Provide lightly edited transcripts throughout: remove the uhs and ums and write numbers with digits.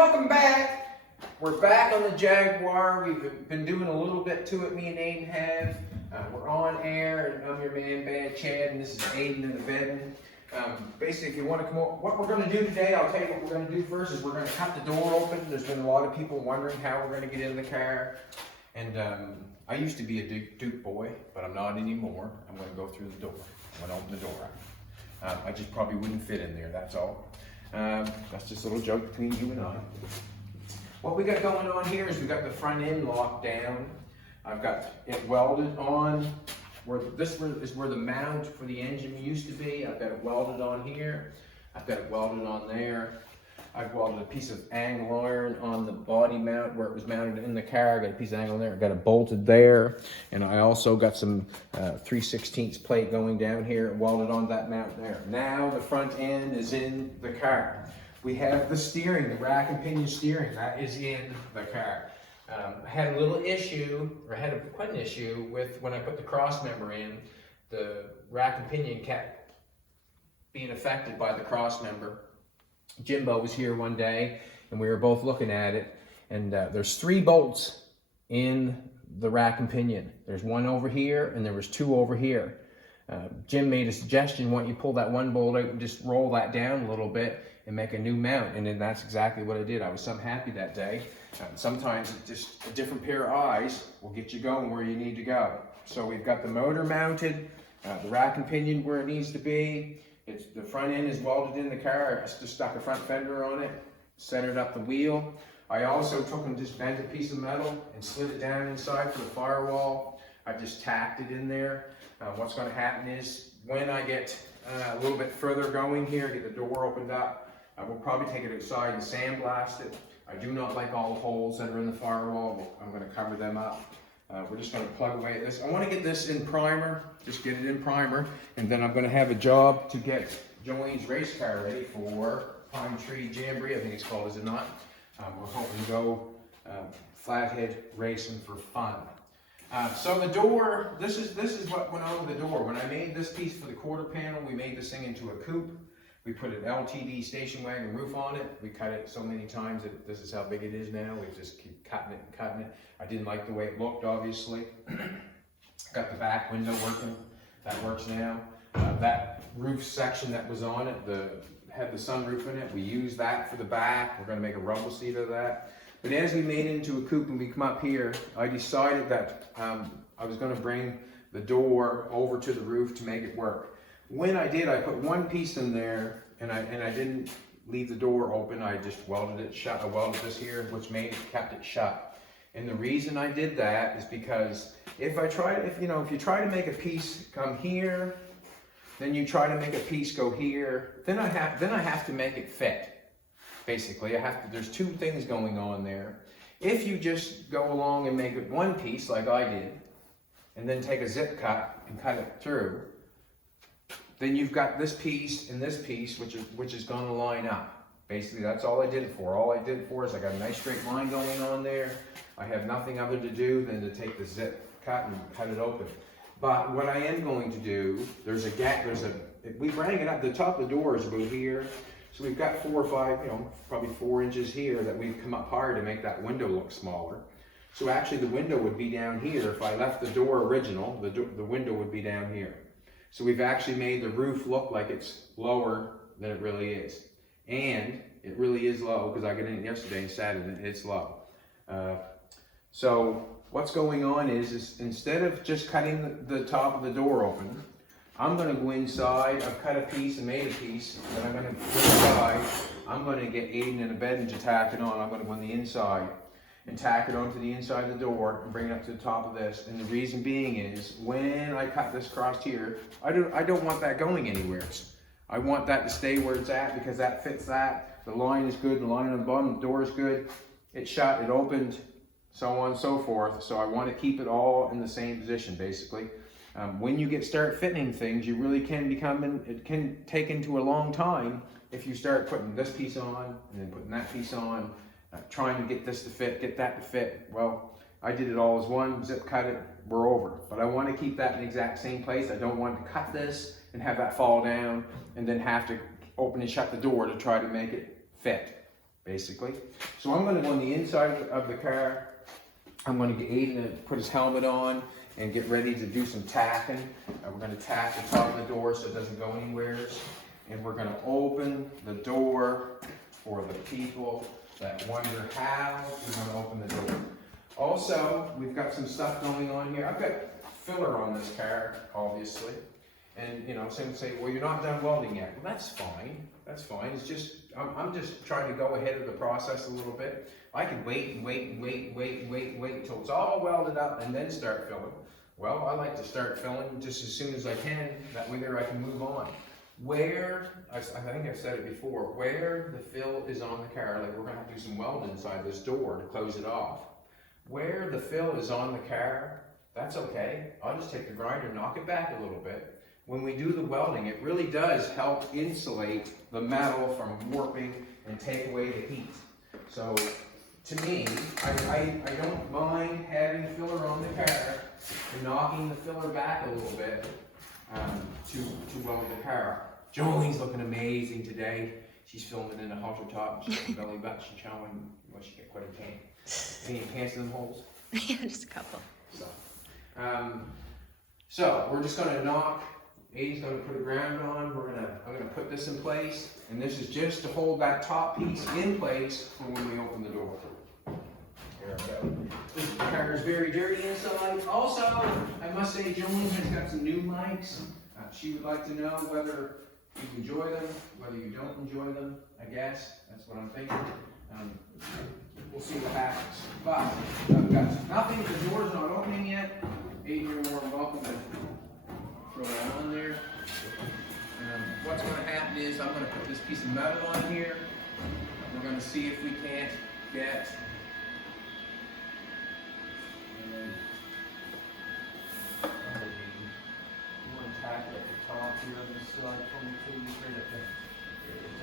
welcome back. We're back on the Jaguar. We've been doing a little bit to it, me and Aiden have. We're on air, and I'm your man, Bad Chad, and this is Aiden in the bed. Basically, if you want to come over, what we're going to do today, I'll tell you what we're going to do first is we're going to cut the door open. There's been a lot of people wondering how we're going to get in the car. And I used to be a Duke boy, but I'm not anymore. I'm going to go through the door. I'm going to open the door up. I just probably wouldn't fit in there, that's all. That's just a little joke between you and I. What we got going on here is we got the front end locked down. I've got it welded on. This is where the mount for the engine used to be. I've got it welded on here. I've got it welded on there. I've welded a piece of angle iron on the body mount where it was mounted in the car. I got a piece of angle there. I got it bolted there. And I also got some 3/16 plate going down here and welded on that mount there. Now the front end is in the car. We have the steering, the rack and pinion steering, that is in the car. I had a little issue, or I had quite an issue with when I put the cross member in, the rack and pinion kept being affected by the cross member. Jimbo was here one day and we were both looking at it, and there's 3 bolts in the rack and pinion. There's 1 over here and there was 2 over here. Jim made a suggestion, why don't you pull that 1 bolt out and just roll that down a little bit and make a new mount, and then that's exactly what I did. I was so happy that day. Sometimes just a different pair of eyes will get you going where you need to go. So we've got the motor mounted, the rack and pinion where it needs to be. The front end is welded in the car. I just stuck a front fender on it, centered up the wheel. I also took and just bent a piece of metal and slid it down inside for the firewall. I just tacked it in there. What's going to happen is when I get a little bit further going here, get the door opened up, I will probably take it outside and sandblast it. I do not like all the holes that are in the firewall. I'm going to cover them up. We're just going to plug away at this. I want to get this in primer, just get it in primer, and then I'm going to have a job to get Jolene's race car ready for Pine Tree Jamboree, I think it's called, is it not? We're hoping to go flathead racing for fun. So the door, this is what went on with the door. When I made this piece for the quarter panel, we made this thing into a coupe. We put an LTD station wagon roof on it. We cut it so many times that this is how big it is now. We just keep cutting it and cutting it. I didn't like the way it looked, obviously. Got the back window working. That works now. That roof section that was on it, had the sunroof in it. We used that for the back. We're going to make a rumble seat of that. But as we made it into a coupe and we come up here, I decided that I was going to bring the door over to the roof to make it work. When I did, I put 1 piece in there, and I didn't leave the door open. I just welded it shut. I welded this here, which kept it shut. And the reason I did that is because if you try to make a piece come here, then you try to make a piece go here, then I have to make it fit. Basically, there's 2 things going on there. If you just go along and make it 1 piece like I did, and then take a zip cut and cut it through, then you've got this piece and this piece, which is going to line up. Basically, that's all I did it for. All I did it for is I got a nice straight line going on there. I have nothing other to do than to take the zip cut and cut it open. But what I am going to do, there's a gap. We bring it up. The top of the door is about here. So we've got 4 or 5, probably 4 inches here that we've come up hard to make that window look smaller. So actually the window would be down here. If I left the door original, the window would be down here. So we've actually made the roof look like it's lower than it really is. And it really is low, because I got in it yesterday and sat in it, it's low. So what's going on is instead of just cutting the top of the door open, I'm going to go inside. I've cut a piece and made a piece, and I'm going to go inside. I'm going to get Aiden in a bed and to tack it on. I'm going to go on the inside and tack it onto the inside of the door and bring it up to the top of this. And the reason being is when I cut this across here, I don't want that going anywhere. I want that to stay where it's at, because that fits that. The line is good, the line on the bottom, the door is good. It shut, it opened, so on and so forth. So I want to keep it all in the same position, basically. When you start fitting things, you really can it can take into a long time if you start putting this piece on and then putting that piece on, trying to get this to fit, get that to fit. Well, I did it all as one, zip cut it, we're over. But I want to keep that in the exact same place. I don't want to cut this and have that fall down and then have to open and shut the door to try to make it fit. basically. So I'm gonna go on the inside of the car. I'm gonna get Aiden to put his helmet on and get ready to do some tacking. We're gonna tack the top of the door so it doesn't go anywhere. And we're gonna open the door for the people that wonder how we're gonna open the door. Also, we've got some stuff going on here. I've got filler on this car, obviously. And you know, some say, well, you're not done welding yet. Well, that's fine. That's fine. It's just, I'm just trying to go ahead of the process a little bit. I can wait until it's all welded up and then start filling. Well, I like to start filling just as soon as I can. That way there I can move on. Where, I think I've said it before, where the fill is on the car, like we're gonna have to do some welding inside this door to close it off. Where the fill is on the car, that's okay. I'll just take the grinder, knock it back a little bit. When we do the welding, it really does help insulate the metal from warping and take away the heat. So, to me, I don't mind having filler on the car and knocking the filler back a little bit to weld the car. Jolene's looking amazing today. She's filming in a hotrod. She's got a belly button. She's showing, well, she got quite a tan. Any pants in them holes? Yeah, just a couple. So we're just gonna knock. Aiden's gonna put a ground on. I'm gonna put this in place, and this is just to hold that top piece in place for when we open the door. There we go. This car is very dirty inside. Also, I must say, Jolene has got some new mics. She would like to know whether you enjoy them, whether you don't enjoy them. I guess that's what I'm thinking. We'll see what happens. But I've got nothing. The door's not opening yet. Aiden, you're more than welcome to throw that on there. What's going to happen is I'm going to put this piece of metal on here. We're going to see if we can't get tack it at the top here on this side, 22 right at the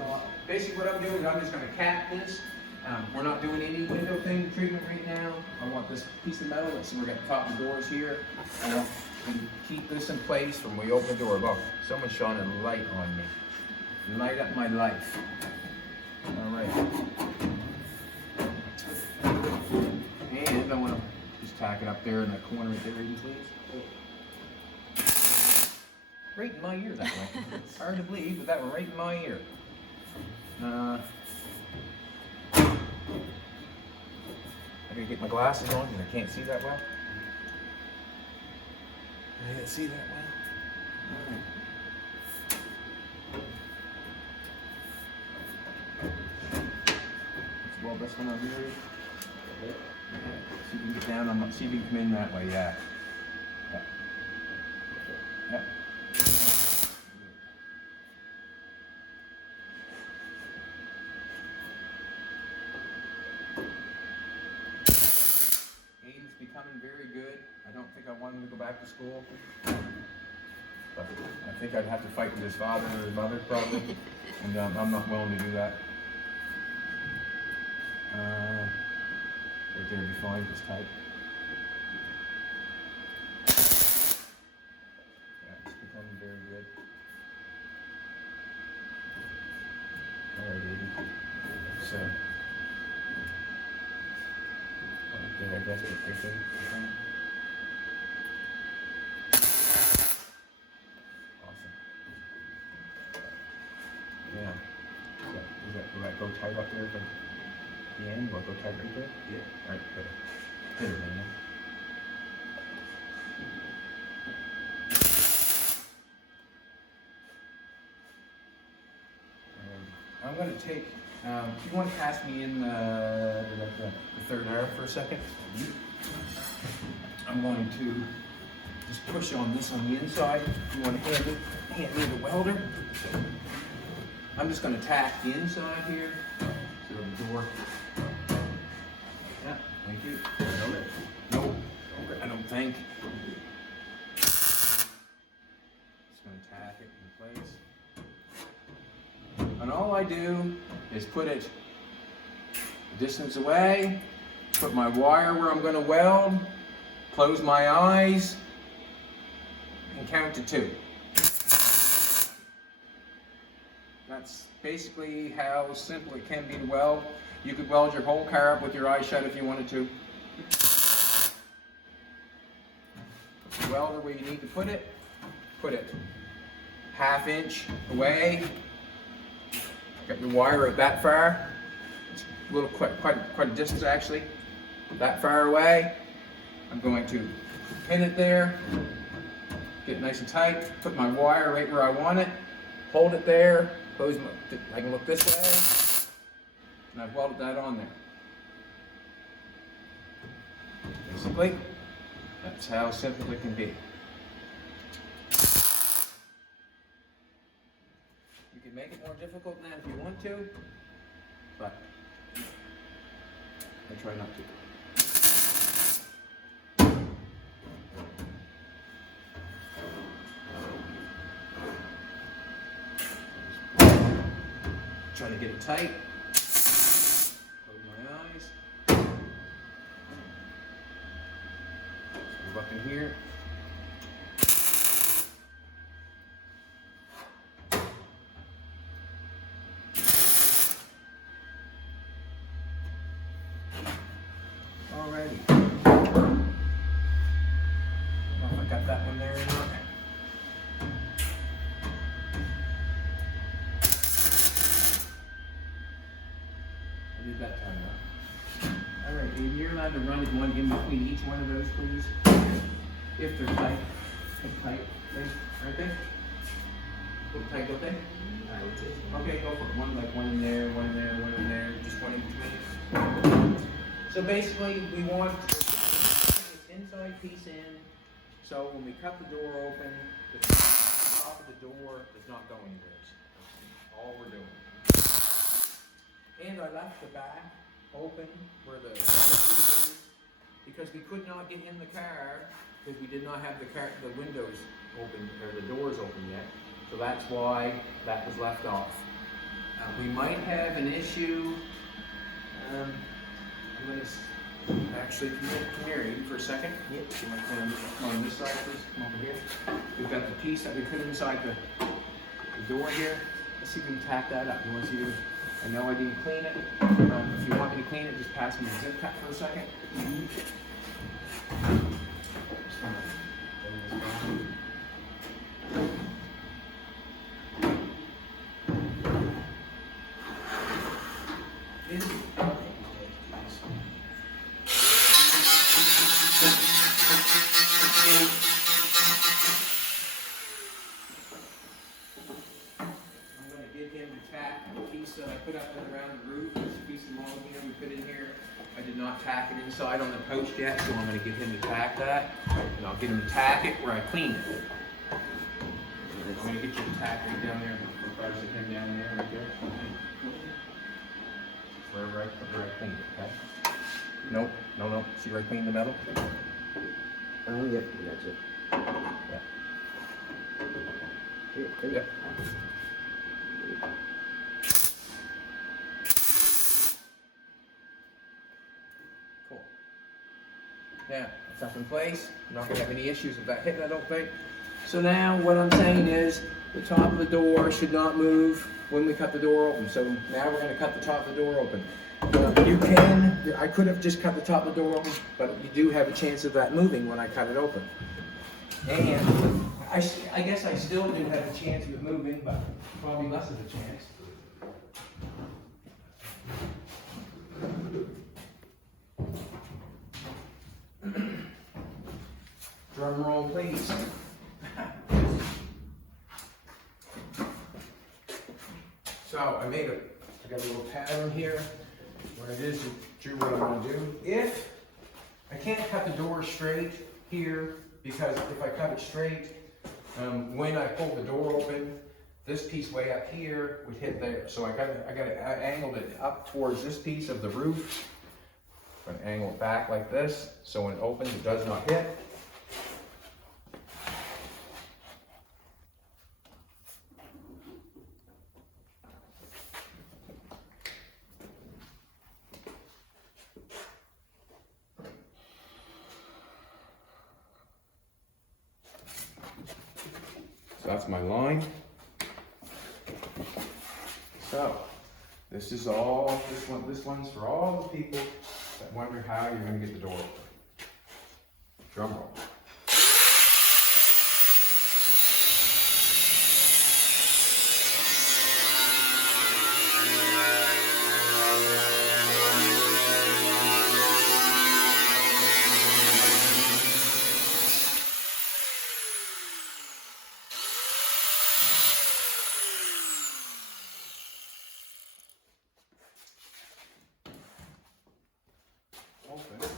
top. Basically what I'm doing is I'm just going to cap this. We're not doing any window thing treatment right now. I want this piece of metal, so we're going to top the doors here. I want to keep this in place when we open the door. Look, someone's shining a light on me. Light up my life. All right. And I want to just tack it up there in that corner right there, Aiden, please. Right in my ear that way. It's hard to believe, but that went right in my ear. I gotta get my glasses on because I can't see that well. I can't see that well. Let's weld this one over here. Yeah. See if you can get down on, see if you can come in that way, yeah. Yeah. Becoming very good. I don't think I want him to go back to school. But I think I'd have to fight with his father or his mother probably. And I'm not willing to do that. Right there would be fine, just tight. Yeah, it's becoming very good. Alright, baby. So I guess right there. Awesome. Yeah. Will that go tight up there at the end? Will it go tight right there? Yeah. Alright, good. Hit it, man. I'm going to take, if you want to pass me in the third arm for a second. I'm going to just push on this on the inside. If you want to hand me the welder. I'm just going to tack the inside here. So the door. Yeah, thank you. No, I don't think. Just going to tack it in place. And all I do is put it a distance away, put my wire where I'm going to weld, close my eyes, and count to 2. That's basically how simple it can be to weld. You could weld your whole car up with your eyes shut if you wanted to. Put the welder where you need to put it ½ inch away. Got your wire right that far. It's a little quite a distance actually. That far away. I'm going to pin it there, get it nice and tight, put my wire right where I want it, hold it there, I can look this way, and I've welded that on there. Basically, that's how simple it can be. You can make it more difficult now if you want to, but I try not to. Try to get it tight. Close my eyes. Move up in here. Alrighty. I don't know if I got that one there or not. That time out. Alright, Dave, you're allowed to run it one in between each one of those, please. If they're tight. Tight, aren't they? A little tight, don't they? I would say so. Okay, go for it. One in there, one in there, one in there, just one in between. So basically, we want to put this inside piece in, so when we cut the door open, the top of the door does not go anywhere. That's all we're doing. And I left the back open where the windows is because we could not get in the car because we did not have the windows open or the doors open yet. So that's why that was left off. We might have an issue. I'm going to actually come here for a second. Yep. You might come on this side, please. Come over here. We've got the piece that we put inside the door here. Let's see if we can tack that up. You want to see? I know I didn't clean it. If you want me to clean it, just pass me the zip cut for a second. That I put up and around the roof. There's a piece of log here we put in here. I did not tack it inside on the post yet, so I'm going to get him to tack that. And I'll get him to tack it where I cleaned it. I'm going to get you to tack right down there. I'll stick him down there, right there. Where I cleaned it, okay? Nope, no. See where I cleaned the metal? Oh, yep, that's it. Yeah. Yep. Cool. Now, it's up in place. I'm not going to have any issues with that hitting, I don't think. So now what I'm saying is the top of the door should not move when we cut the door open. So now we're going to cut the top of the door open. I could have just cut the top of the door open, but you do have a chance of that moving when I cut it open. And I guess I still do have a chance of it moving, but probably less of a chance. Drum roll, please. So I got a little pattern here where it is drew what I want to do. If I can't cut the door straight here, because if I cut it straight, when I pull the door open, this piece way up here would hit there. So I angled it up towards this piece of the roof. I'm going to angle it back like this, so when it opens, it does not hit. So that's my line. So This is all, this one's for all the people that wonder how you're gonna get the door open. Drum roll. Open.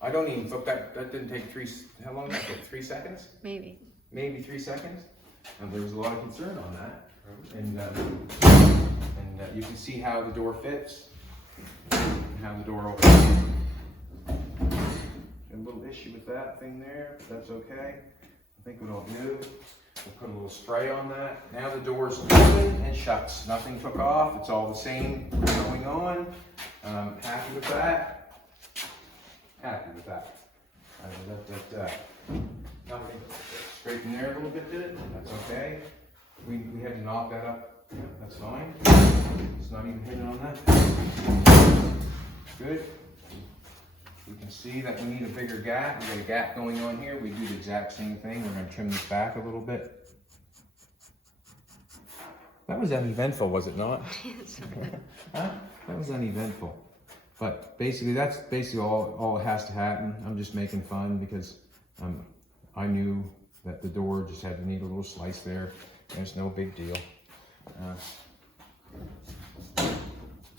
I don't even think that didn't take how long did that take? 3 seconds? Maybe. Maybe 3 seconds. And there was a lot of concern on that. And you can see how the door fits and how the door opens. A little issue with that thing there, but that's okay. I think what I'll do, we'll put a little spray on that. Now the door's open and shuts. Nothing took off. It's all the same going on. Happy with that. Happy with that. I will let that nothing straighten there a little bit, did it? That's okay. We had to knock that up. Yeah, that's fine. It's not even hitting on that. Good. We can see that we need a bigger gap. We got a gap going on here. We do the exact same thing. We're going to trim this back a little bit. That was uneventful, was it not? Huh? That was uneventful. But basically, that's basically all it has to happen. I'm just making fun because I knew that the door just had to need a little slice there. There's no big deal.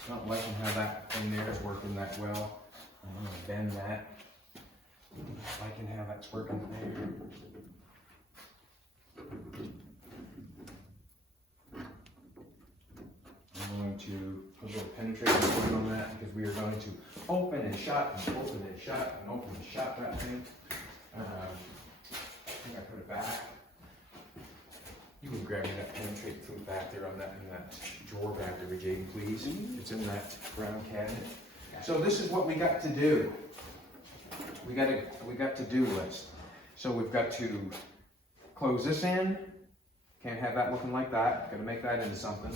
Not liking how that thing there is working that well. I'm going to bend that. Liking how that's working there. I'm going to put a little penetrating point on that because we are going to open and shut and open and shut and open and shut that thing. I think I put it back. You can grab me that penetrating from back there on that in that drawer back there, Jaden, please. It's in that brown cabinet. So this is what we got to do. We got to do list. So we've got to close this in. Can't have that looking like that. Got to make that into something.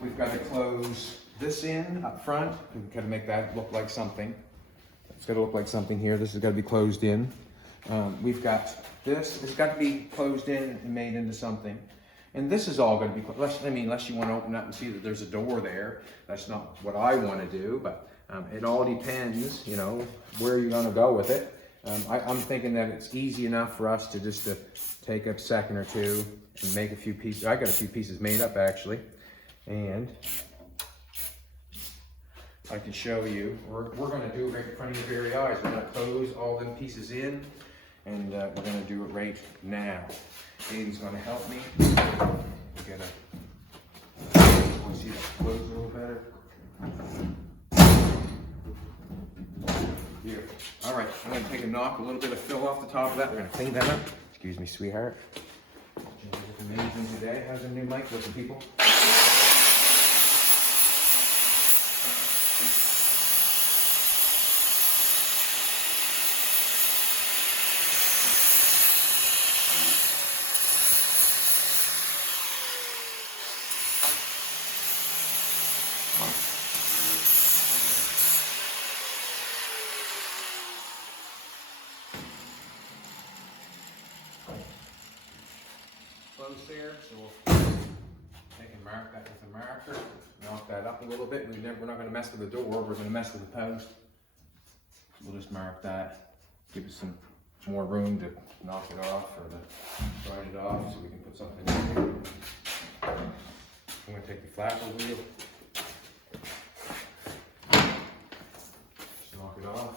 We've got to close this in up front. We've got to make that look like something. It's got to look like something here. This has got to be closed in. We've got this. It's got to be closed in and made into something. And this is all going to be, unless you want to open up and see that there's a door there. That's not what I want to do, but it all depends, you know, where you're going to go with it. I'm thinking that it's easy enough for us to just take a second or two and make a few pieces. I got a few pieces made up actually, and I can show you. We're going to do it right in front of your very eyes. We're going to close all them pieces in, and we're going to do it right now. Aiden's going to help me. We gotta see that close a little better. Here. All right, I'm going to take a little bit of fill off the top of that. We're going to clean that up. Excuse me, sweetheart. You look amazing today. How's the new mic looking, people? Close there, so we'll take and mark that with a marker, knock that up a little bit. We're not going to mess with the door, we're going to mess with the post. We'll just mark that, give us some more room to knock it off or to grind it off so we can put something in here. I'm going to take the flapper wheel, just knock it off.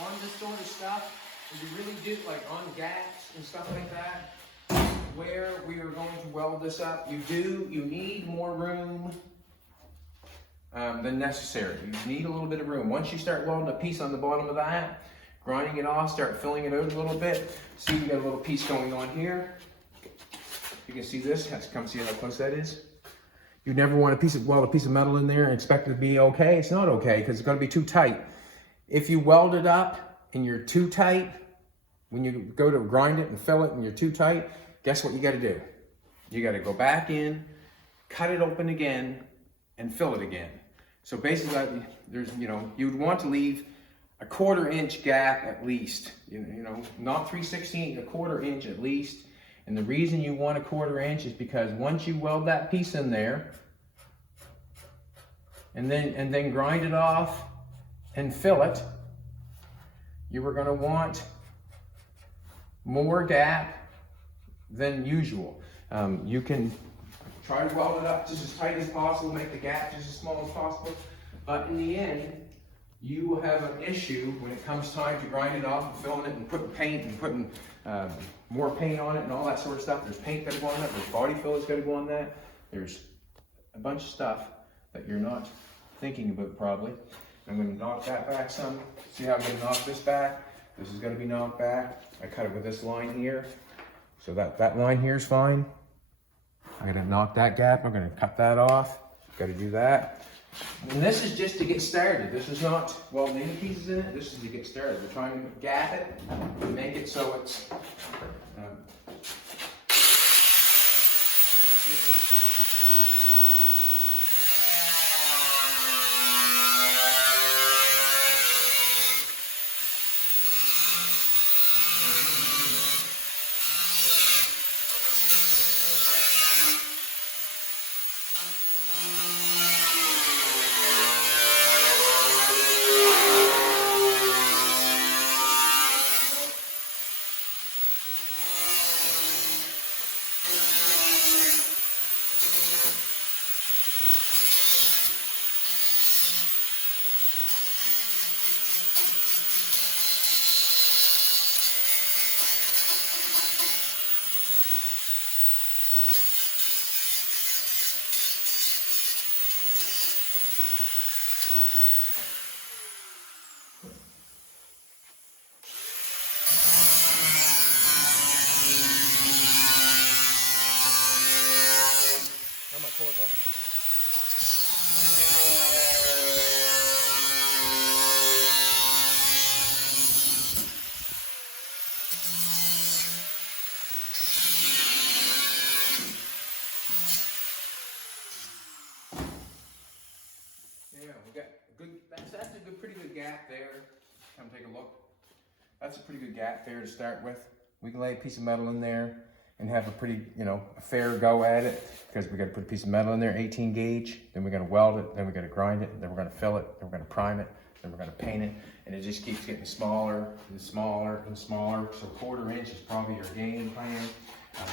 On this sort of stuff, if you really do, like on gaps and stuff like that, where we are going to weld this up, you need more room than necessary. You need a little bit of room. Once you start welding a piece on the bottom of that, grinding it off, start filling it out a little bit. See, you got a little piece going on here. You can see this. Come see how close that is. You never want weld a piece of metal in there and expect it to be okay. It's not okay because it's going to be too tight. If you weld it up and you're too tight, when you go to grind it and fill it and you're too tight, guess what you got to do? You got to go back in, cut it open again, and fill it again. So basically, you'd want to leave a 1/4 inch gap at least. Not 3/16, a 1/4 inch at least. And the reason you want a 1/4 inch is because once you weld that piece in there, and then grind it off and fill it, you are going to want more gap than usual. You can try to weld it up just as tight as possible, make the gap just as small as possible, but in the end, you will have an issue when it comes time to grind it off and filling it and putting paint and putting more paint on it and all that sort of stuff. There's paint got to go on that, there's body fill that's got to go on that. There's a bunch of stuff that you're not thinking about probably. I'm going to knock that back some. See how I'm going to knock this back? This is going to be knocked back. I cut it with this line here. So that line here is fine. I'm going to knock that gap. I'm going to cut that off. Got to do that. And this is just to get started. This is not welding any pieces in it. This is to get started. We're trying to gap it and make it so it's pretty good gap there. Come take a look. That's a pretty good gap there to start with. We can lay a piece of metal in there and have a pretty, a fair go at it, because we got to put a piece of metal in there, 18 gauge, then we're going to weld it, then we're going to grind it, then we're going to fill it, then we're going to prime it, then we're going to paint it, and it just keeps getting smaller and smaller and smaller. So 1/4 inch is probably your game plan.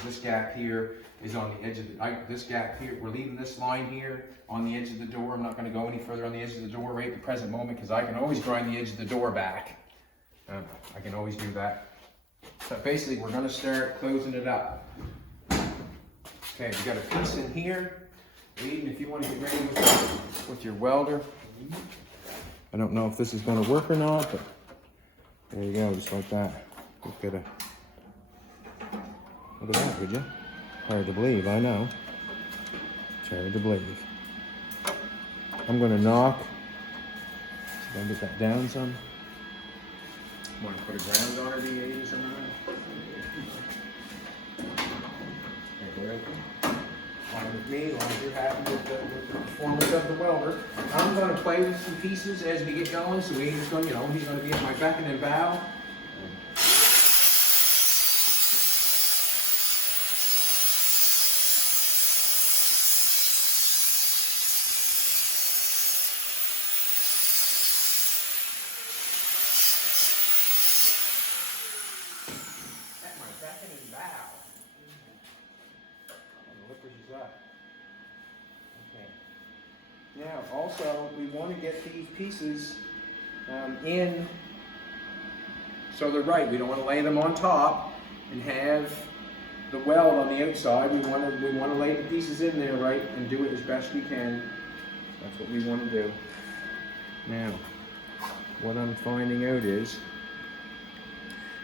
This gap here is on the edge of this gap here. We're leaving this line here on the edge of the door. I'm not going to go any further on the edge of the door right at the present moment, because I can always grind the edge of the door back. I can always do that. So basically, we're going to start closing it up. Okay, we got a piece in here. Even if you want to get ready with your welder. I don't know if this is going to work or not, but there you go, just like that. Just gotta, look at that, would you? Hard to believe, I know. It's hard to believe. I'm going to knock. So I'll get that down some. Want to put a ground on it, maybe something like that? Fine with me, as long as you're happy with the performance of the welder. I'm going to play with some pieces as we get going, so he's going to be at my beck and bow. Now, also, we want to get these pieces in So they're right, we don't want to lay them on top and have the weld on the outside. We want to lay the pieces in there right and do it as best we can. That's what we want to do. Now, what I'm finding out is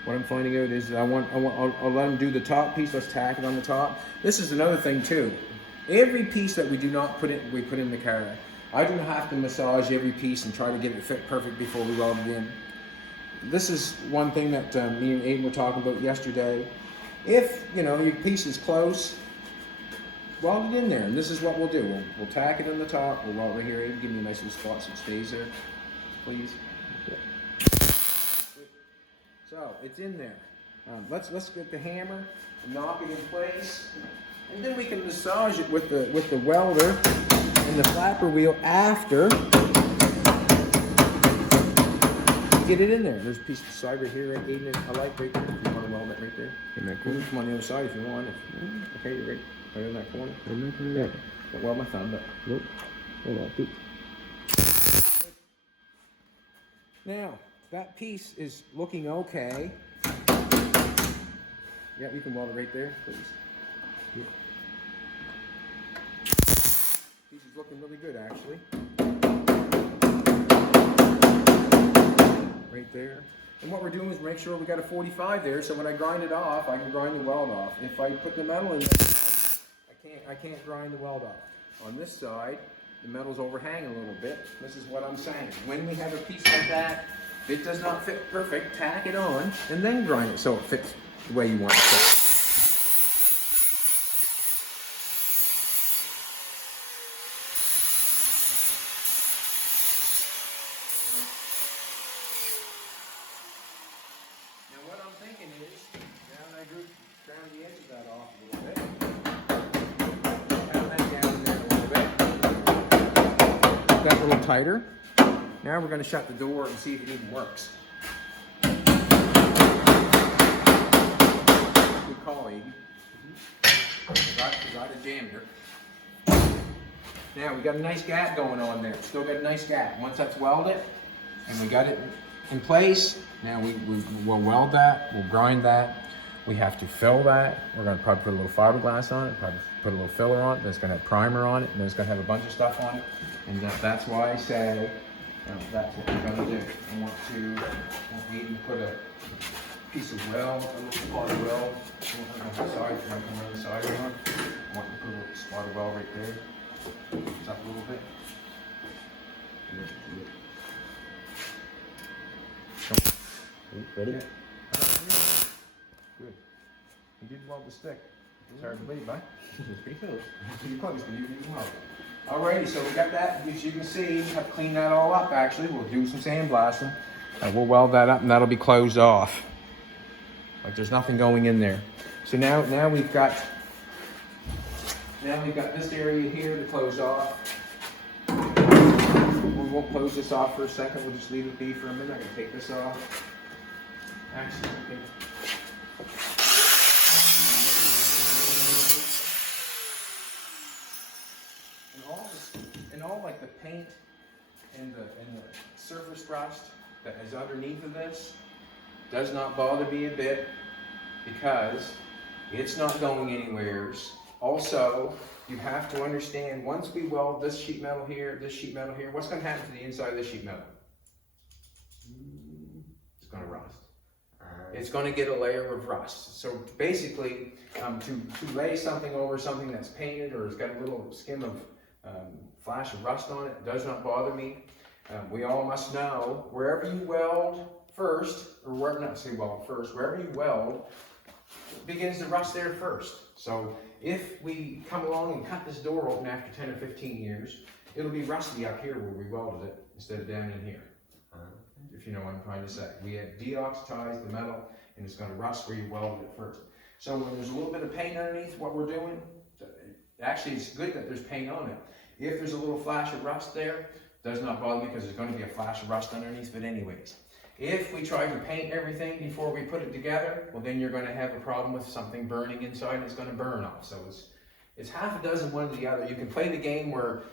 I'll let them do the top piece. Let's tack it on the top. This is another thing too. Every piece that we do not put in, we put in the car. I do not have to massage every piece and try to get it fit perfect before we weld it in. This is one thing that me and Aiden were talking about yesterday. If your piece is close, weld it in there, and this is what we'll do. We'll tack it on the top. We'll weld right here. Aiden, give me a nice little spot so it stays there, please. So it's in there. Let's get the hammer and knock it in place, and then we can massage it with the welder and the flapper wheel after. Get it in there. There's a piece of side right here, right, Aiden, I like right there. You want to weld it right there? Isn't that cool? Come on the other side if you want. Okay, you're right in that corner. Yeah. Don't weld my thumb, but nope. Hold on. Boop. Now, that piece is looking okay. Yeah, you can weld it right there, please. Yeah. Piece is looking really good, actually. Right there. And what we're doing is make sure we got a 45 there, so when I grind it off, I can grind the weld off. If I put the metal in there, I can't grind the weld off. On this side, the metal's overhanging a little bit. This is what I'm saying. When we have a piece like that, it does not fit perfect, tack it on, and then grind it so it fits the way you want it to fit. Now what I'm thinking is, now I ground the edge of that off a little bit. Pound that down there a little bit. That a little tighter. Now we're going to shut the door and see if it even works. Good call, Aiden. Got it jammed her. Now we got a nice gap going on there. Still got a nice gap. Once that's welded and we got it in place, now we'll weld that, we'll grind that. We have to fill that. We're going to probably put a little fiberglass on it, probably put a little filler on it, that's going to have primer on it, and it's going to have a bunch of stuff on it. And that's why I say that's what we're going to do. I want Aiden to put a piece of weld, a little spot of weld. On the side, come around the side one. I want to put a little spot of weld right there. It's up a little bit. Ready? Yeah. Good. You did weld the stick. It's hard to believe, right? It's pretty close. Pretty close, but you did weld. Alrighty, so we got that. As you can see, I've cleaned that all up actually. We'll do some sandblasting. We'll weld that up and that'll be closed off. Like there's nothing going in there. So now we've got this area here to close off. We won't close this off for a second. We'll just leave it be for a minute. I'm gonna take this off. Actually, we can. And all like the paint and the surface rust that is underneath of this does not bother me a bit because it's not going anywheres. Also, you have to understand, once we weld this sheet metal here, what's going to happen to the inside of this sheet metal? It's going to rust. It's going to get a layer of rust. So basically, to lay something over something that's painted or has got a little skim of flash of rust on it does not bother me. We all must know, wherever you weld first, or wherever you weld, it begins to rust there first. So if we come along and cut this door open after 10 or 15 years, it'll be rusty up here where we welded it instead of down in here. If you know what I'm trying to say. We have deoxidized the metal and it's going to rust where you welded it first. So when there's a little bit of paint underneath what we're doing, actually it's good that there's paint on it. If there's a little flash of rust there, does not bother me because there's going to be a flash of rust underneath it anyways. If we try to paint everything before we put it together, well then you're going to have a problem with something burning inside and it's going to burn off. So it's half a dozen one to the other. You can play the game where,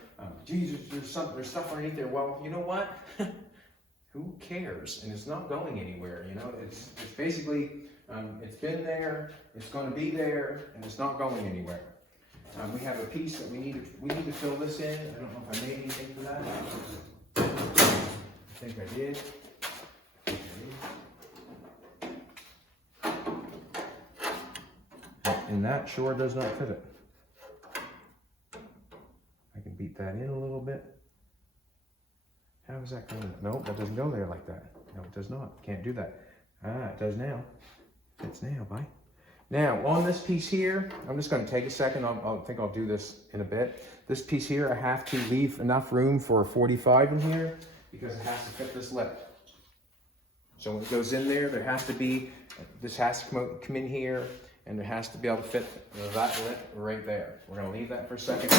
geez, there's stuff underneath there. Well, you know what? who cares? And it's not going anywhere, you know? It's basically, it's been there, it's gonna be there, and it's not going anywhere. We have a piece that we need to fill this in. I don't know if I made anything for that. I think I did. And that sure does not fit it. I can beat that in a little bit. How is that going? Nope, that doesn't go there like that. No, it does not. Can't do that. Ah, it does now. Fits now, bye. Now, on this piece here, I'm just going to take a second. I think I'll do this in a bit. This piece here, I have to leave enough room for a 45 in here because it has to fit this lip. So when it goes in there, there has to be, this has to come in here, and it has to be able to fit that lip right there. We're going to leave that for a second.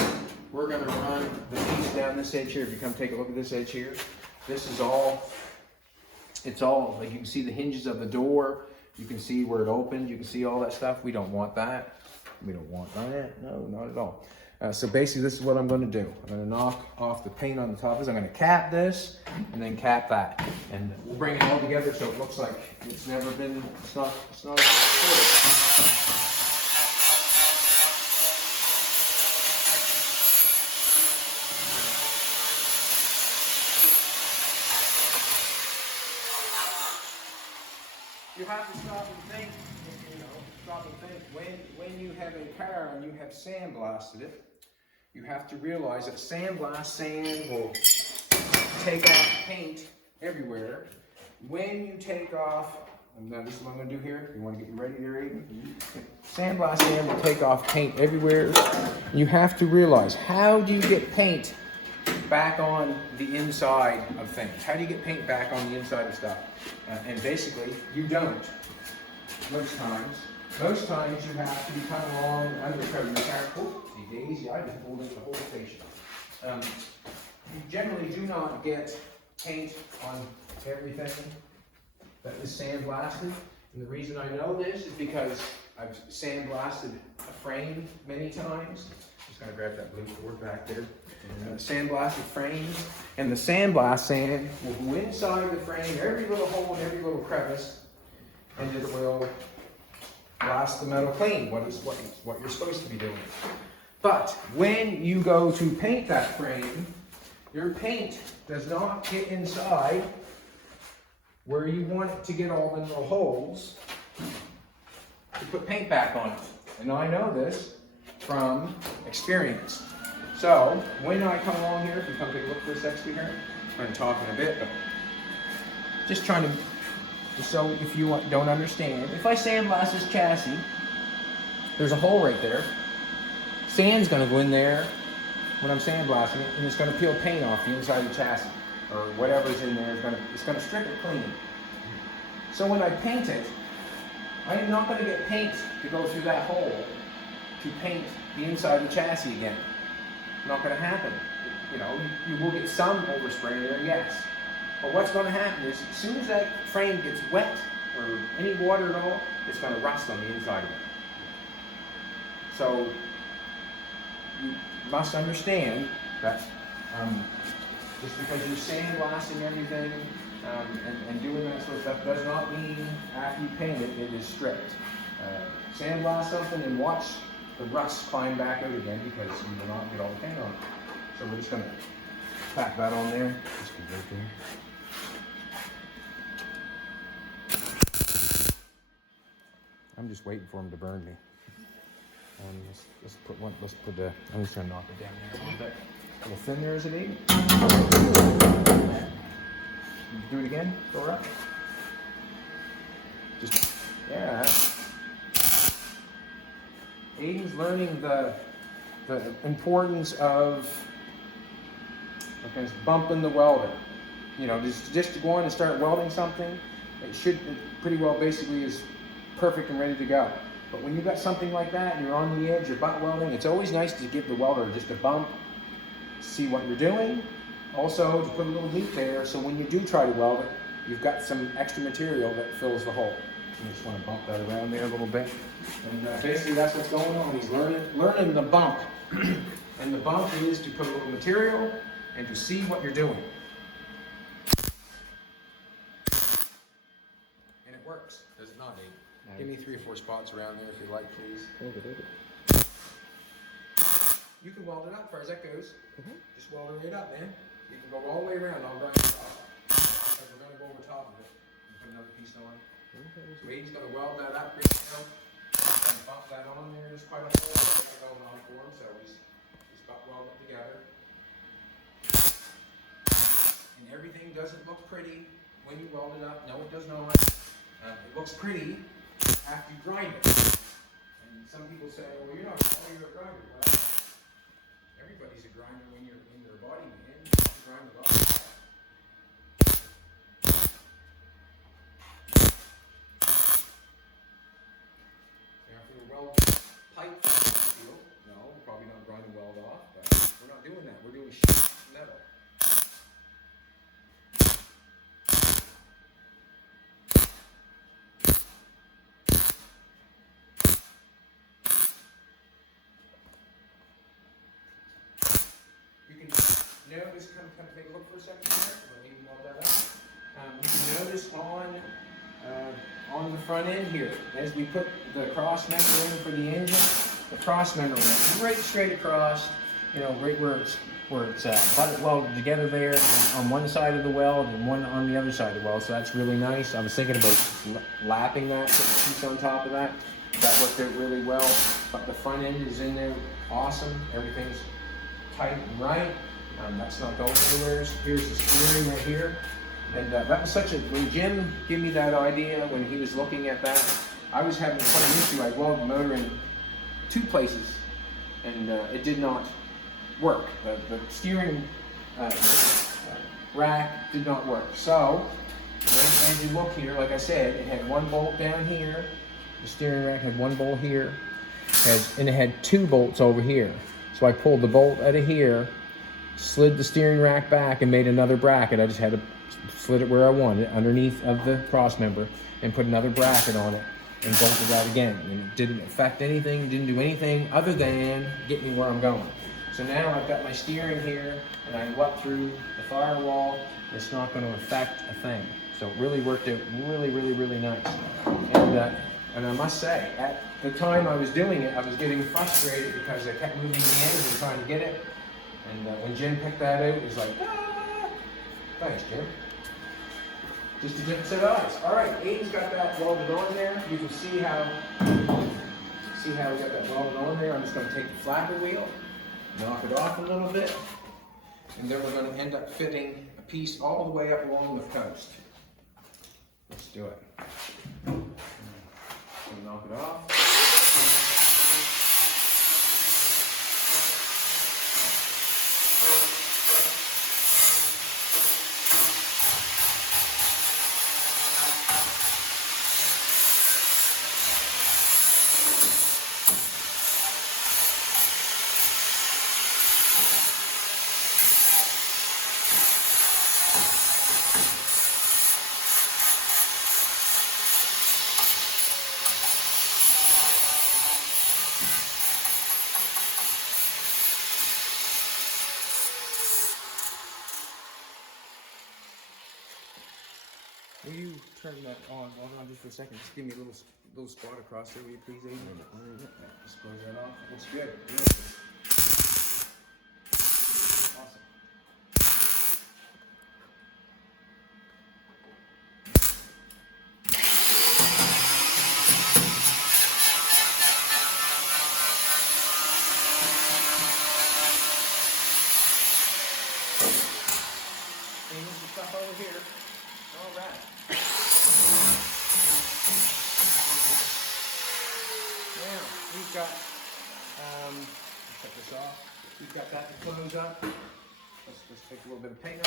We're going to run the piece down this edge here. If you come take a look at this edge here, this is all, it's all, like you can see the hinges of the door. You can see where it opened. You can see all that stuff. We don't want that. We don't want that. No, not at all. So basically, this is what I'm going to do. I'm going to knock off the paint on the top. I'm going to cap this and then cap that, and we'll bring it all together so it looks like it's never been. It's not. You have to stop and think, when you have a car and you have sandblasted it, you have to realize that sandblast sand will take off paint everywhere. When you take off, and now this is what I'm going to do here, you want to get ready there, Aiden? Sandblast sand will take off paint everywhere. You have to realize, how do you get paint back on the inside of things? How do you get paint back on the inside of stuff? And basically, you don't. Most times you have to be coming along undercover. You can't, oopsie daisy, I just pulled into the whole station. You generally do not get paint on everything that is sandblasted. And the reason I know this is because I've sandblasted a frame many times. Just gonna grab that blue cord back there. Sandblasted frames, and the sandblast sand will go inside the frame, every little hole and every little crevice, and it will blast the metal clean, what you're supposed to be doing. But when you go to paint that frame, your paint does not get inside where you want it to get all the little holes to put paint back on it. And I know this from experience. So when I come along here, if you come take a look at this extra here, I'm going to talk in a bit, but just trying to, so if you don't understand, if I sandblast this chassis, there's a hole right there. Sand's going to go in there when I'm sandblasting it, and it's going to peel paint off the inside of the chassis, or whatever's in there. It's going to strip it clean. So when I paint it, I am not going to get paint to go through that hole to paint the inside of the chassis again. Not going to happen. You know, you will get some overspray there, yes. But what's going to happen is, as soon as that frame gets wet, or any water at all, it's going to rust on the inside of it. So, you must understand that just because you're sandblasting everything and doing that sort of stuff does not mean after you paint it, it is stripped. Sandblast something and watch the rust climb back out again, because you will not get all the paint on it. So we're just going to pack that on there. Just go right there. I'm just waiting for him to burn me. Let's put I'm just going to knock it down there a little bit. A little thin there, is it, Aiden? Do it again. Go up. Just, yeah. Aiden's learning the importance of bumping the welder. You know, just to go on and start welding something, it pretty well basically is perfect and ready to go. But when you've got something like that and you're on the edge, you're butt welding, it's always nice to give the welder just a bump, see what you're doing. Also, to put a little meat there, so when you do try to weld it, you've got some extra material that fills the hole. You just want to bump that around there a little bit. And basically that's what's going on. He's learning the bump. And the bump is to put a little material and to see what you're doing. works. Does it not, Abe? No. Give me 3 or 4 spots around there if you like, please. Okay. You can weld it up as far as that goes. Mm-hmm. Just weld it right up, man. You can go all the way around. I'll grind it off. Because we're going to go over top of it and put another piece on. Okay. So Aiden's going to weld that up right now and bump that on there. There's quite a hole that's going on for him, so he's about welding it together. And everything doesn't look pretty when you weld it up. No, it does not. It looks pretty after you grind it. And some people say, well, you're not you're a grinder. Well, everybody's a grinder when you're in their body, man. You have to grind it off. Now, if we were welding pipe steel, no, we're probably not grinding weld off, but we're not doing that. We're doing sheet metal. You can notice, come take a look for a second here. We'll even weld that up. You can notice on the front end here, as we put the cross member in for the engine, the cross member went right straight across, you know, right where it's butted welded together there on one side of the weld and one on the other side of the weld. So that's really nice. I was thinking about lapping that, putting a piece on top of that. That worked out really well. But the front end is in there, awesome. Everything's tight and right. That's not going anywhere. Here's the steering right here. And that was such a, when Jim gave me that idea, when he was looking at that, I was having quite an issue. I welded the motor in 2 places and it did not work. The steering rack did not work. So, as you look here, like I said, it had 1 bolt down here. The steering rack had 1 bolt here. And it had 2 bolts over here. So I pulled the bolt out of here, slid the steering rack back, and made another bracket. I just had to slid it where I wanted, underneath of the cross member, and put another bracket on it, and bolted that again. And it didn't affect anything, didn't do anything other than get me where I'm going. So now I've got my steering here, and I can up through the firewall. It's not going to affect a thing. So it really worked out really nice. And I must say, at the time I was doing it, I was getting frustrated because I kept moving the engine trying to get it. And when Jim picked that out, it was like, ah! Thanks, Jim. Just a different set of eyes. All right, Aiden's got that welded on there. You can see how we got that welded on there. I'm just going to take the flapper wheel, knock it off a little bit, and then we're going to end up fitting a piece all the way up along the coast. Let's do it. Knock it off. Will you turn that on? Hold on just for a second. Just give me a little spot across there, will you please, Aiden? Just close that off. Looks good. Beautiful. Awesome. And here's the stuff over here. All right. Now, we've got, cut this off. We've got that to close up. Let's just take a little bit of paint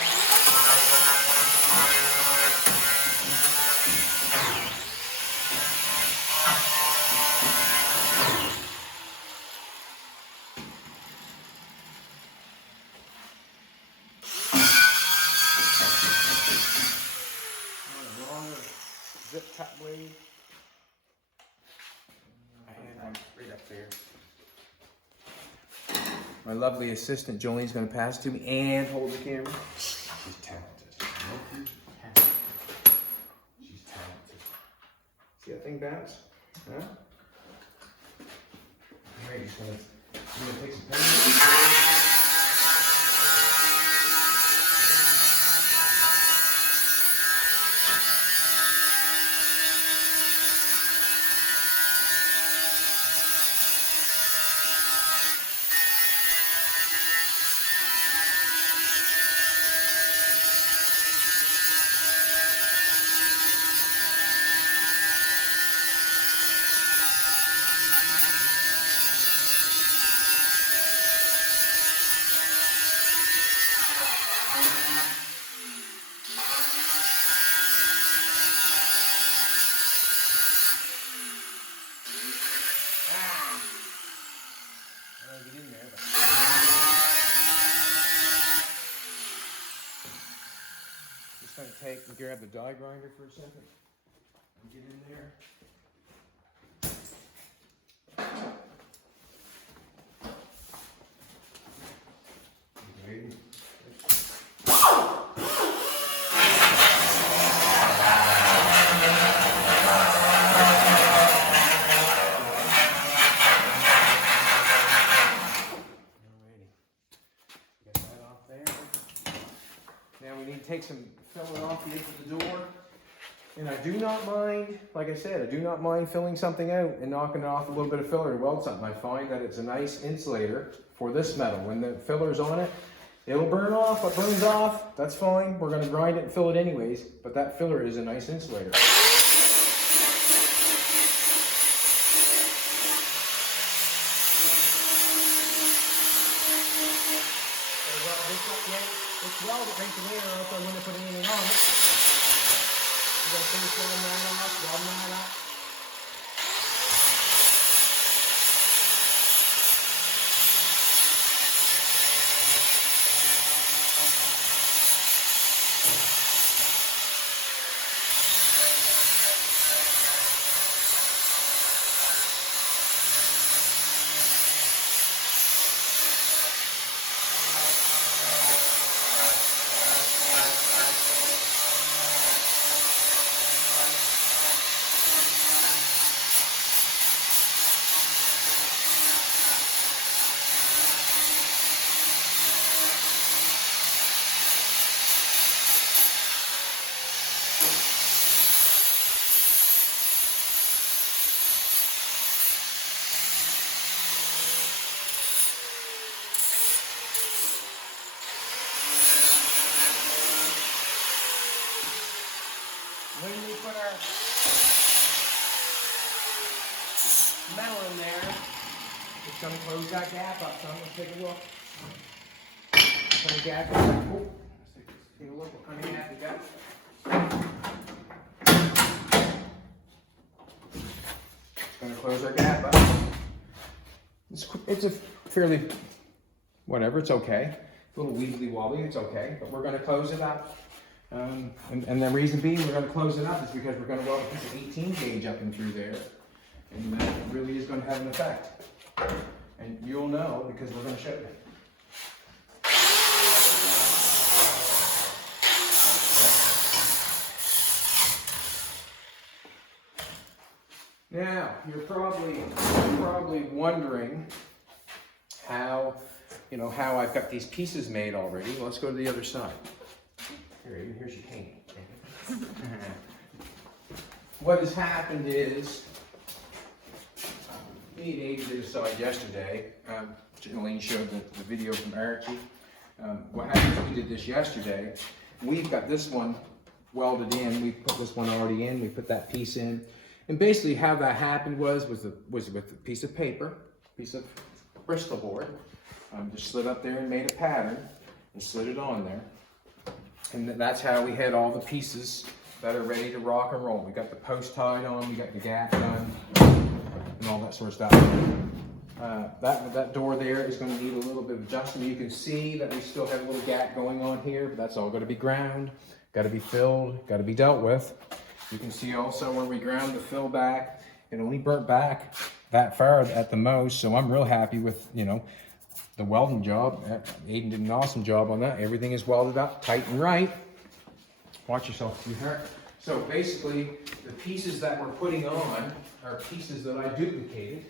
zip cut blade. I have one right up there. My lovely assistant Jolene's going to pass to me and hold the camera. She's talented. She's talented. think that's? Huh? Alright, just gonna take some paint. Get in there, but just gonna take and grab the die grinder for a second and get in there. Waiting. Take some filler off the edge of the door. And I do not mind, like I said, I do not mind filling something out and knocking it off a little bit of filler and weld something. I find that it's a nice insulator for this metal. When the filler's on it, it'll burn off. What burns off, that's fine. We're gonna grind it and fill it anyways, but that filler is a nice insulator. It's well that makes it later, or else I wouldn't put anything on it. You gotta finish welding that off, welding that up. When we put our metal in there, it's going to close that gap up. So let's take a look. It's going to gap it. Oh, let's take a look what kind of gap we got. It's going to close our gap up. It's a fairly, whatever, it's okay. It's a little weaselly wobbly, it's okay. But we're going to close it up. And the reason being we're going to close it up is because we're going to weld a piece of 18 gauge up and through there. And that really is going to have an effect. And you'll know because we're going to show you. Now, you're probably wondering how, how I've got these pieces made already. Well, let's go to the other side. Here's your paint. What has happened is, me and Abe did a side yesterday. Elaine showed the video from Archie. What happened is we did this yesterday. We've got this one welded in. We put this one already in. We put that piece in. And basically how that happened was with a piece of paper, piece of Bristol board. Just slid up there and made a pattern and slid it on there. And that's how we had all the pieces that are ready to rock and roll. We got the post tied on, we got the gap done, and all that sort of stuff. That door there is going to need a little bit of adjustment. You can see that we still have a little gap going on here, but that's all going to be ground, got to be filled, got to be dealt with. You can see also when we ground the fill back, it only burnt back that far at the most, so I'm real happy with, the welding job. Aiden did an awesome job on that. Everything is welded up tight and right. Watch yourself. You hurt. So basically, the pieces that we're putting on are pieces that I duplicated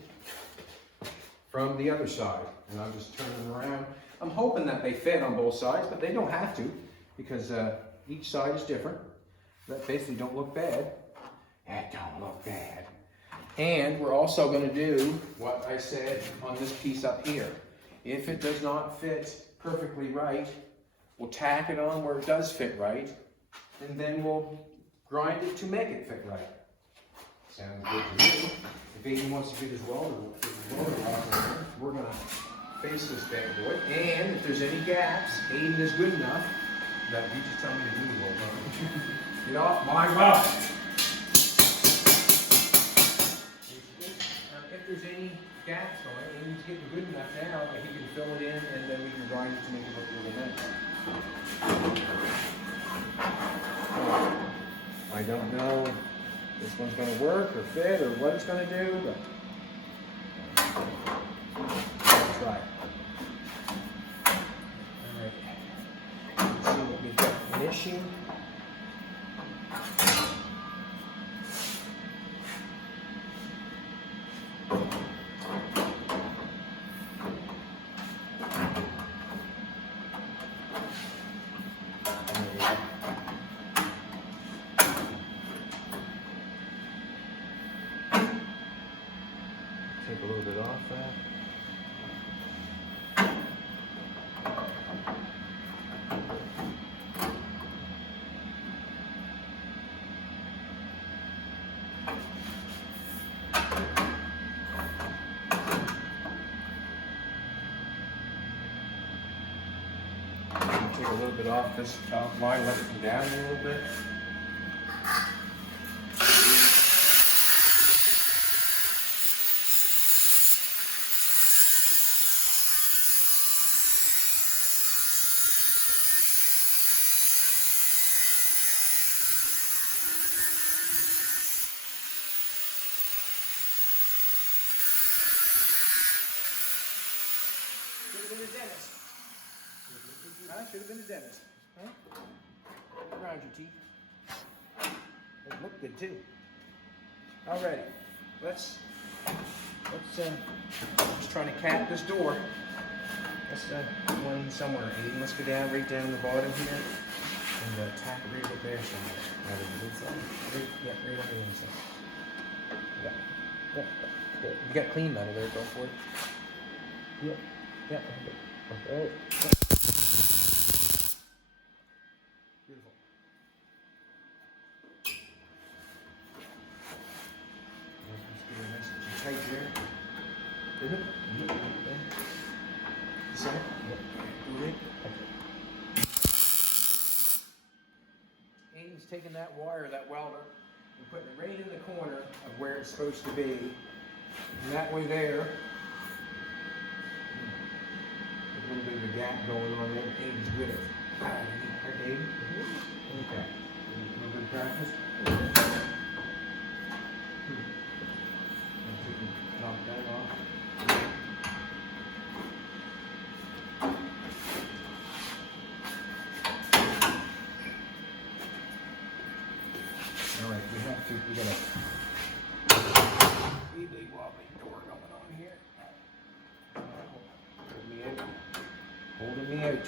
from the other side. And I'm just turning them around. I'm hoping that they fit on both sides, but they don't have to, because each side is different. That basically don't look bad. That don't look bad. And we're also going to do what I said on this piece up here. If it does not fit perfectly right, we'll tack it on where it does fit right, and then we'll grind it to make it fit right. Sounds good to me. If Aiden wants to get his welder off, we're going to face this bad boy. And if there's any gaps, Aiden is good enough that you just tell me to do the welder. Get off my rod! If there's any gaps on it, Aiden's getting good enough now that he can fill it in, and then we can grind it to make it look really nice. I don't know if this one's going to work or fit or what it's going to do, but let's try it. All right. Let's see what we've got missing. Take a little bit off that. Take a little bit off this top line, let it come down a little bit. Should have been a dentist. I should have been a dentist. Huh? Around your teeth. They look good too. Alrighty. Let's try to cap this door. Let's one somewhere. Aiden, let's go down right down the bottom here and tack it right up there somewhere. Right on the inside. Right on the inside. Yeah. Yep. Good. You got clean metal there, go for it. Yep. Yep. Okay. Beautiful. Let's get it nice and tight there. Did it? Yep. The center? Yep. Right. Aiden's taking that wire, that welder, and putting it right in the corner of where it's supposed to be. And that way there, a little bit of a gap going on there. Aiden's good at it. Right, Aiden? Okay. A little bit of practice. Knock that off. All right, we got a wibbly wobbly door going on here. Holding me out.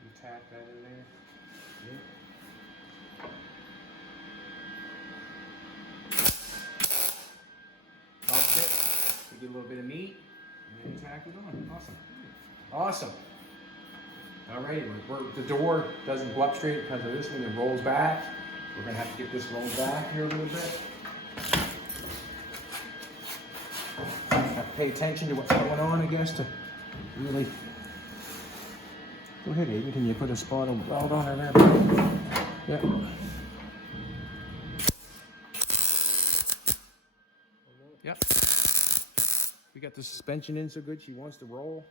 You tap that in there. Yep. Pops it. We get a little bit of meat, and then you tack it on. Awesome. Awesome. Alright, the door doesn't go up straight because of this when it rolls back. We're going to have to get this rolled back here a little bit. Have to pay attention to what's going on, I guess, to really... Go ahead, Aiden. Can you put a spot of weld on her there? Yep. Yep. We got the suspension in so good she wants to roll.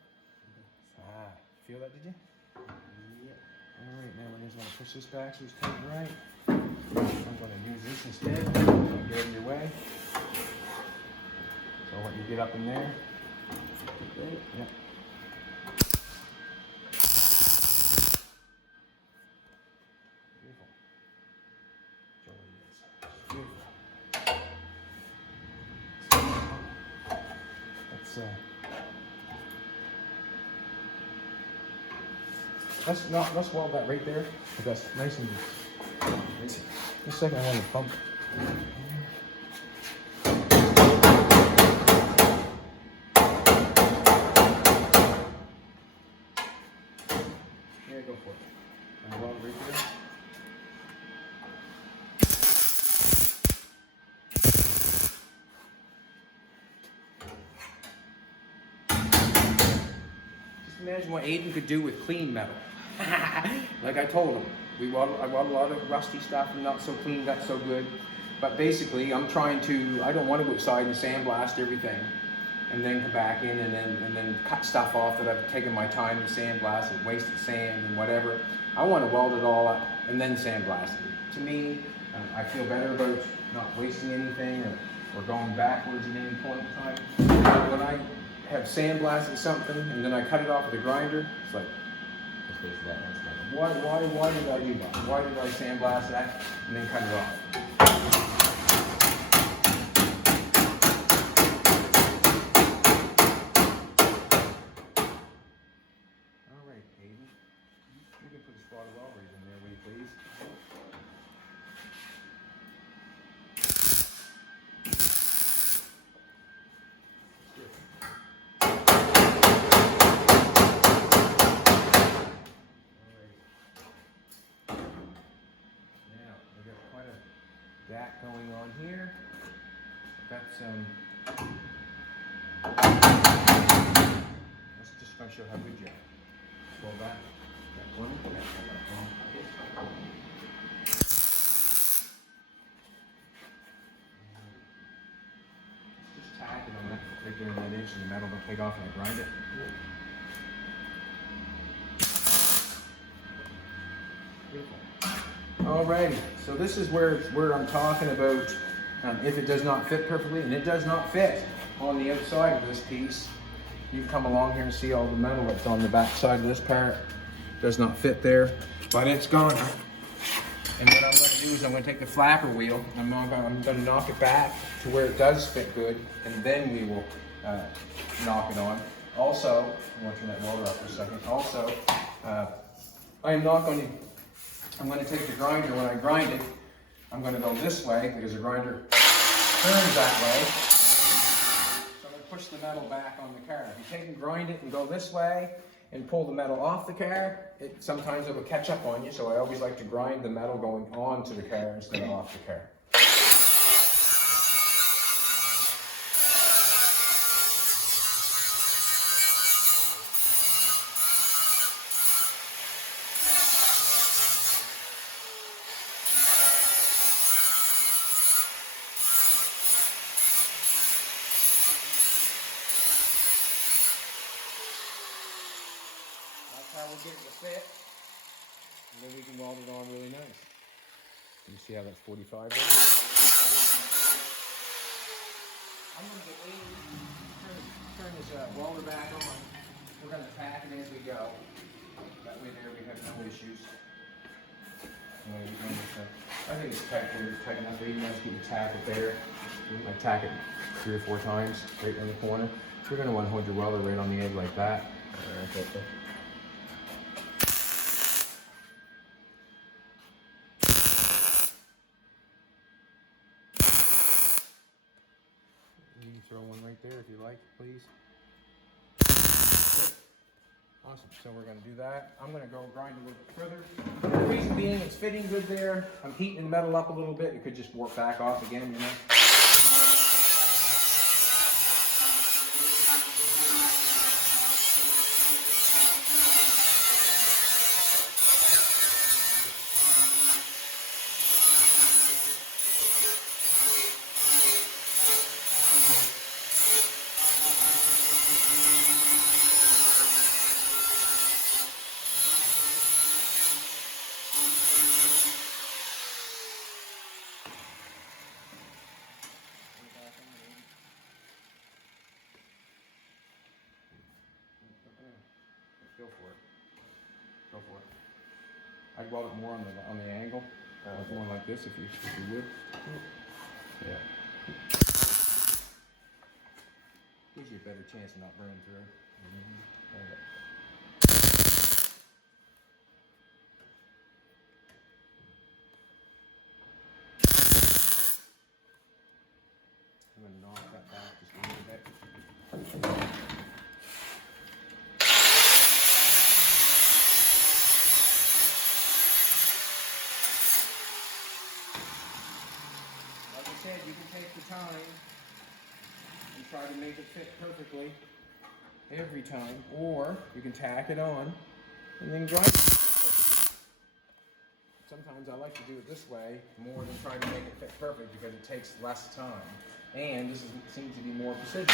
Feel that, did you? Yeah. Alright, now we just want to push this back so it's tight and right. I'm going to use this instead. Don't get in your way. So I'll let you get up in there. Yep. let's weld that right there. That's nice and. Just a second, I want to pump. Yeah, go for it. And weld right there. Just imagine what Aiden could do with clean metal. Like I told him, I weld a lot of rusty stuff and not so clean, not so good. But basically, I don't want to go outside and sandblast everything and then come back in and then cut stuff off that I've taken my time to sandblast and wasted sand and whatever. I want to weld it all up and then sandblast it. To me, I feel better about not wasting anything or going backwards at any point in time. When I have sandblasted something and then I cut it off with a grinder, it's like, why did I do that? Why did I sandblast that and then cut it off? All right, Aiden. You can put a spot of welder in there, will you please? That going on here. That's let's just gonna show how good you are. Pull back. That corner. Just tack it on that right there in that inch, and the metal will take off and I grind it. Beautiful. Alrighty, so this is where I'm talking about if it does not fit perfectly, and it does not fit on the outside of this piece. You can come along here and see all the metal that's on the back side of this part. Does not fit there, but it's gone. And what I'm going to do is I'm going to take the flapper wheel, I'm going to knock it back to where it does fit good, and then we will knock it on. Also, I'm going to turn that welder up for a second. Also, I'm going to take the grinder, when I grind it, I'm going to go this way because the grinder turns that way. So I'm going to push the metal back on the car. If you take and grind it and go this way and pull the metal off the car, sometimes it will catch up on you, so I always like to grind the metal going onto the car instead of off the car. How we'll get it to fit, and then we can weld it on really nice. Can you see how that's 45 there? I'm going to get turn this welder back on. We're going to tack it as we go. That way there we have no issues. I think it's tight enough. Even nice to tack it there. I tack it 3 or 4 times right in the corner. You're going to want to hold your welder right on the edge like that. You can throw one right there if you like, please. Good. Awesome, so we're going to do that. I'm going to go grind a little bit further. The reason being it's fitting good there. I'm heating the metal up a little bit. It could just warp back off again, you know. Go for it. Go for it. I'd weld it more on the angle, more like this if you would. Yeah. Gives you a better chance of not burning through. I'm going to knock that back just a little bit. Like I said, you can take the time and try to make it fit perfectly every time, or you can tack it on and then grind it. Sometimes I like to do it this way more than trying to make it fit perfect because it takes less time, and this seems to be more precision.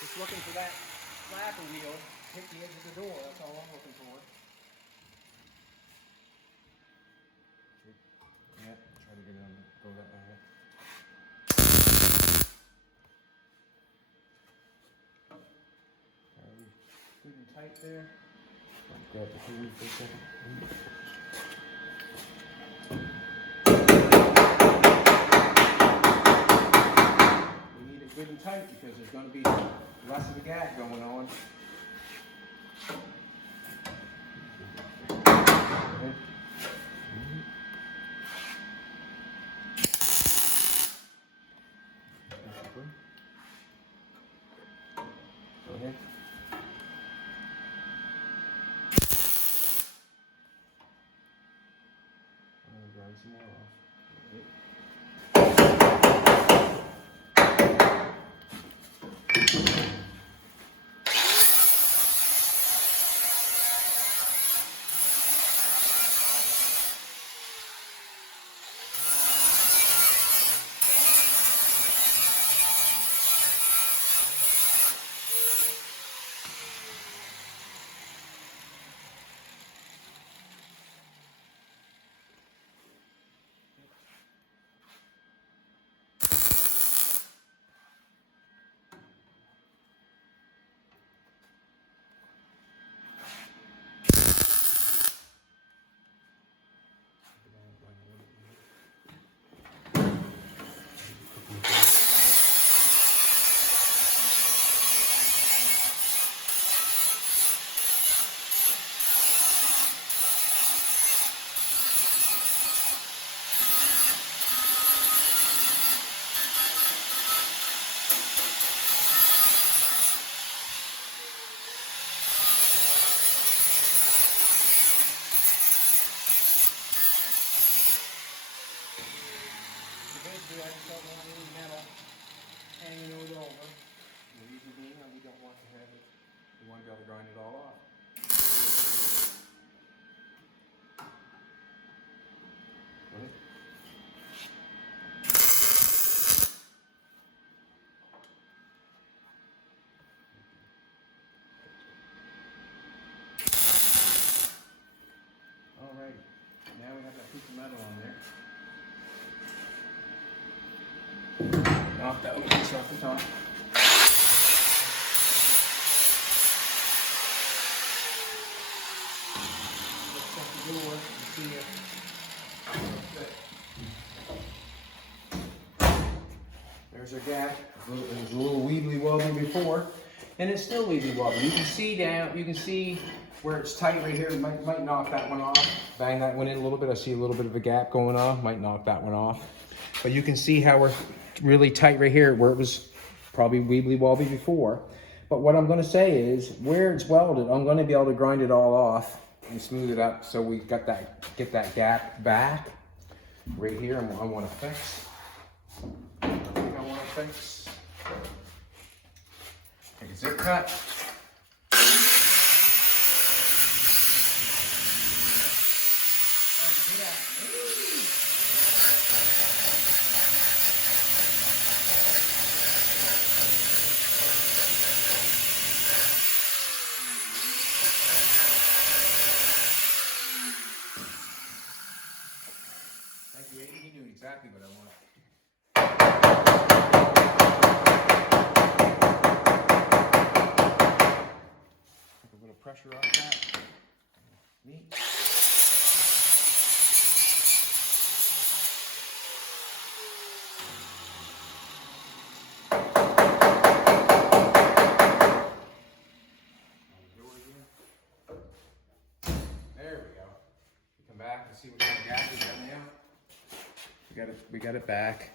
Just looking for that flapper wheel, hit the edge of the door, that's all I'm looking for. Yep, try to get it on, go that way. Good and tight there. Grab the tool for a second. We need it good and tight because there's going to be less of a gap going on. Go ahead. I'm going to grind some more off. Basically, I just don't want any metal hanging it over. The reason being, we don't want to have it, we want to be able to grind it all off. Right? Alright, now we have that piece of metal on there. Knock that little piece off the top. Let's check the door and see if there's a gap. It was a little weebly wobbly before, and it's still weebly wobbly. You can see down, you can see where it's tight right here. Might knock that one off. Bang that one in a little bit. I see a little bit of a gap going on. Might knock that one off. But you can see how we're really tight right here where it was probably weebly wobbly before. But what I'm going to say is where it's welded, I'm going to be able to grind it all off and smooth it up so we got that, get that gap back right here. I want to fix. I want to fix. Take a zip cut. pressure off that. Neat. There we go. Come back and see what kind of gas we got now. We got it back.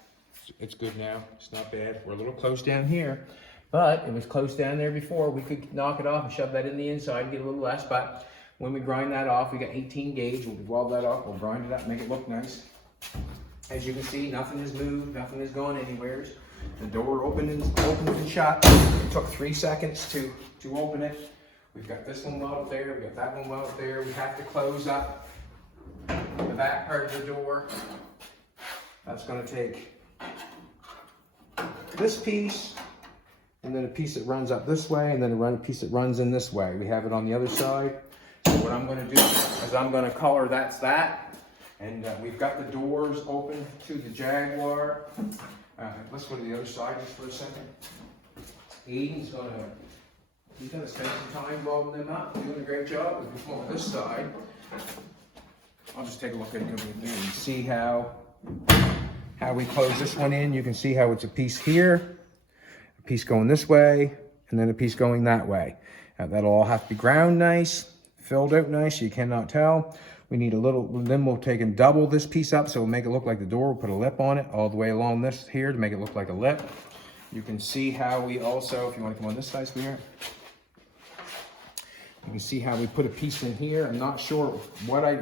It's good now. It's not bad. We're a little close down here, but it was close down there before. We could knock it off and shove that in the inside and get a little less, but when we grind that off, we got 18 gauge. We'll weld that off. We'll grind it up, make it look nice. As you can see, nothing has moved. Nothing has gone anywhere. The door opened and shut. It took 3 seconds to open it. We've got this one welded there, we got that one welded there. We have to close up the back part of the door. That's gonna take this piece, and then a piece that runs up this way, and then a piece that runs in this way. We have it on the other side. So what I'm gonna do is I'm gonna color that. And we've got the doors open to the Jaguar. Let's go to the other side just for a second. Aiden's he's gonna spend some time welding them up, doing a great job. If we come on this side, I'll just take a look at it and see how we close this one in. You can see how it's a piece here, a piece going this way, and then a piece going that way. That'll all have to be ground nice, filled out nice, so you cannot tell. We need a little, then we'll take and double this piece up so we'll make it look like the door. We'll put a lip on it all the way along this here to make it look like a lip. You can see how we also, if you want to come on this side, sweetheart, you can see how we put a piece in here. I'm not sure what I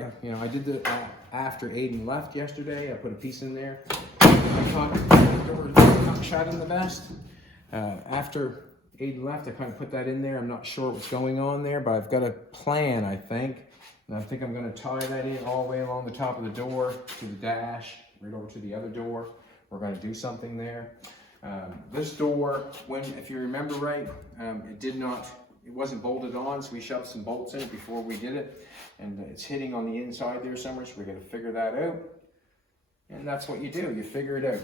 did that after Aiden left yesterday. I put a piece in there. I thought the door was not shutting the best. After Aiden left, I kind of put that in there. I'm not sure what's going on there, but I've got a plan, I think. And I think I'm going to tie that in all the way along the top of the door to the dash, right over to the other door. We're going to do something there. This door, if you remember right, it wasn't bolted on, so we shoved some bolts in it before we did it, and it's hitting on the inside there somewhere, so we're going to figure that out. And that's what you do, you figure it out.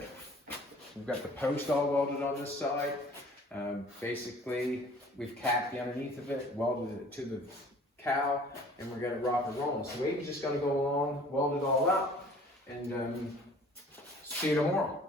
We've got the post all welded on this side. Basically, we've capped the underneath of it, welded it to the cowl, and we're going to rock and roll. So Aiden's just going to go along, weld it all up, and see you tomorrow.